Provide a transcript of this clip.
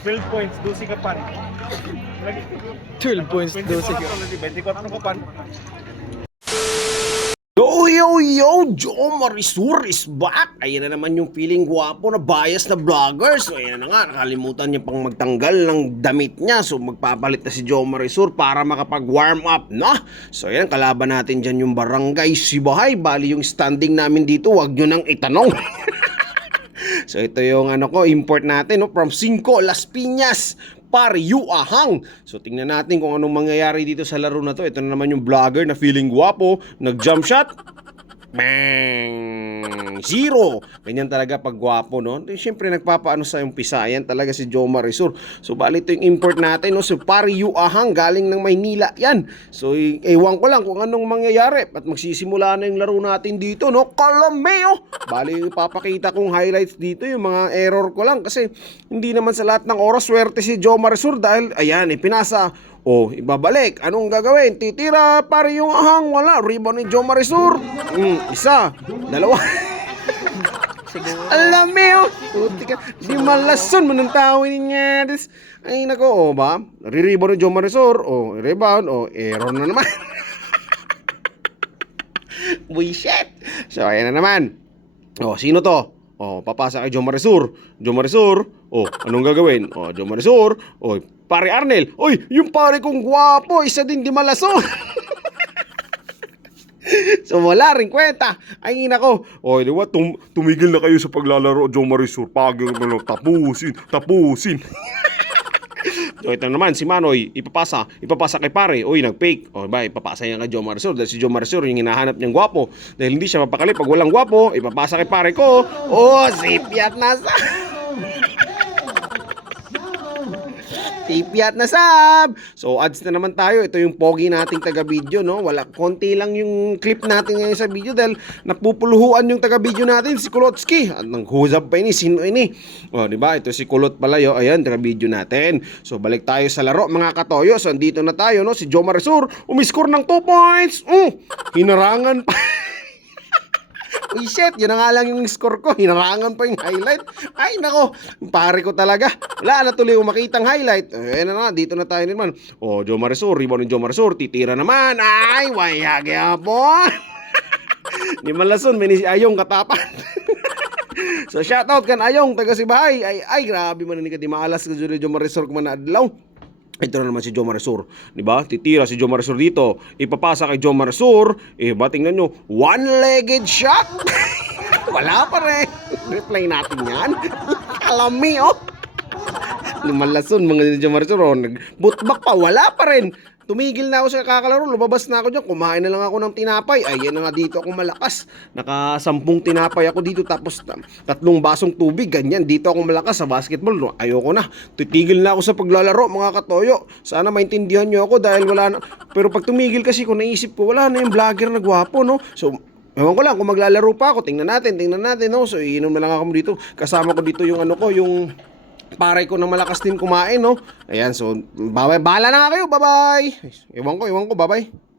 12 points, 12 ka pan. Lagi. 12 points, 24 12 ka lagi, 24 ka pan. Yo, yo, yo! Joe Marisur is back! Ayan na naman yung feeling gwapo na bias na vlogger. So, ayan na nga, nakalimutan niya pang magtanggal ng damit niya. So, magpapalit na si Joe Marisur para makapag-warm up na. So, ayan, kalaban natin dyan yung barangay Sibahay. Bali yung standing namin dito, wag nyo nang itanong. So ito yung ano ko, import natin no, from Cinco Las Piñas. Pariu Ahang. So tingnan natin kung anong mangyayari dito sa laro na to. Ito na naman yung vlogger na feeling guwapo, nag-jump shot. Bang! Zero! Ganyan talaga pag gwapo, no? Siyempre, nagpapaano sa umpisa. Yan talaga si Joe Marisur. So, bali ito yung import natin, no? So, Pariu Ahang, galing ng Maynila. Yan. So, ewan ko lang kung anong mangyayari. At magsisimula na yung laro natin dito, no? Kalameo! Bali, ipapakita kong highlights dito, yung mga error ko lang. Kasi, hindi naman sa lahat ng oras swerte si Joe Marisur dahil, ayan, eh, o, ibabalik. Anong gagawin? Titira, pare yung ahang. Wala. Rebound ni Joe Marisur. Mm, isa. Dalawa. Alam mo. Puti ka. Di malason mo ng tawin niya. Des. Ay, nako. O ba? Re-rebound ni Joe Marisur. O, rebound. O, error na naman. Bullshit. So, ayan na naman. O, sino to? O, papasa kay Joe Marisur. Joe Marisur. O, anong gagawin? O, Joe Marisur. O, pare Arnel. Oy, yung pare kong gwapo, isa din di malaso. so wala rin kwenta. Ay nako. O, di ba, tum- tumigil na kayo sa paglalaro, Joe mo lang, tapusin, tapusin. So ito naman, si Manoy, ipapasa, ipapasa kay pare. Uy, nag-fake. O ba, ipapasa yan kay Joe Marisol. Dahil si Joe Marisol, yung hinahanap niyang gwapo. Dahil hindi siya mapakali pag walang gwapo, ipapasa kay pare ko. Oh, sipyat na sa... Tipiat na sab! So, ads na naman tayo. Ito yung pogi nating taga-video, no? Wala, konti lang yung clip natin ngayon sa video dahil napupuluhuan yung taga-video natin, si Kulotsky. At nanghusap pa ini, sino ini? O, di ba? Ito si Kulot pala yo. Ayan, taga-video natin. So, balik tayo sa laro, mga katoyo. So, andito na tayo, no? Si Joe Marisur, umiscore ng 2 points. Mm, hinarangan pa. Uy, shit, yun na nga lang yung score ko. Hinarangan pa yung highlight. Ay, nako, pare ko talaga. Wala na tuloy yung makitang highlight. Eh, na nga, dito na tayo naman. Oh, Joe Marisur, rebound ni Joe Marisur, titira naman. Ay, wayag yapon. Di malason, may si Ayong katapan. so, shoutout kan Ayong, taga si Bahay. Ay, ay, grabe man ni ka di maalas ka Joe Marisur kumana adlaw. Ito na naman si Joe Marisur. Di ba? Titira si Joe Marisur dito. Ipapasa kay Joe Marisur. Eh, ba, tingnan nyo. One-legged shot. Wala pa rin. Replay natin yan. Kalami, oh. Lumalason mga ni Joe Marisur. Oh. Nag-bootback pa. Wala pa rin. Tumigil na ako sa kakalaro, lumabas na ako dyan, kumain na lang ako ng tinapay. Ayan na nga dito ako malakas. Nakasampung tinapay ako dito, tapos ta- tatlong basong tubig, ganyan. Dito ako malakas sa basketball. No? Ayoko na. Titigil na ako sa paglalaro, mga katoyo. Sana maintindihan nyo ako dahil wala na. Pero pag tumigil kasi ko, naisip ko, wala na yung vlogger na gwapo, no? So, Ewan ko lang kung maglalaro pa ako, tingnan natin, tingnan natin, no? So, iinom na lang ako dito. Kasama ko dito yung ano ko, yung pare ko na malakas din kumain, no? Ayan, so, bye bala na nga kayo, bye-bye! Ewan ko, ewan ko, bye-bye.